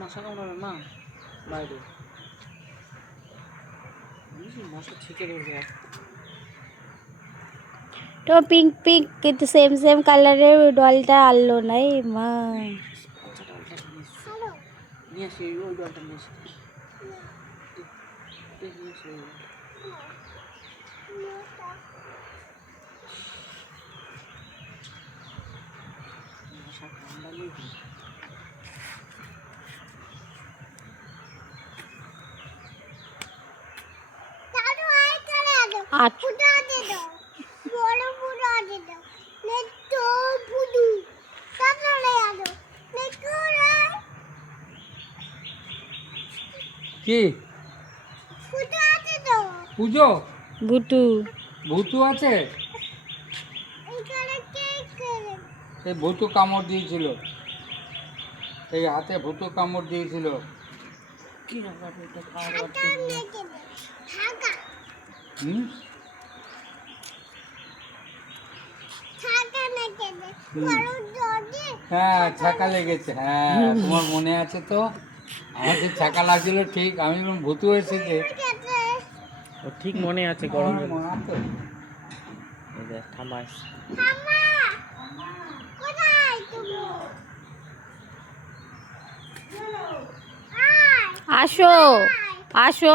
মশা কামড়াবে মা বাইরে মশা ছিকে ধরবে। তো পিঙ্ক পিঙ্ক কিন্তু সেম সেম কালারের ডলটা আনলো না এই মা। আচ্ছা ডলটা নিয়ে আসি ওই ডলটা নিয়ে আসি নিয়ে আসি মশা কামড়ালেই কি পুজো ভুটু ভূতু আছে এই ভূতু কামড় দিয়েছিল এই হাতে ভূতু কামড় দিয়েছিল কি হ্যাঁ ছাকা লেগেছে হ্যাঁ তোমার মনে আছে তো আমার যে ছাকা লাগছিল ঠিক আমি ভূতু এসেছে ও ঠিক মনে আছে গরম আমার মনে আছে ঠাম্মা আসো আসো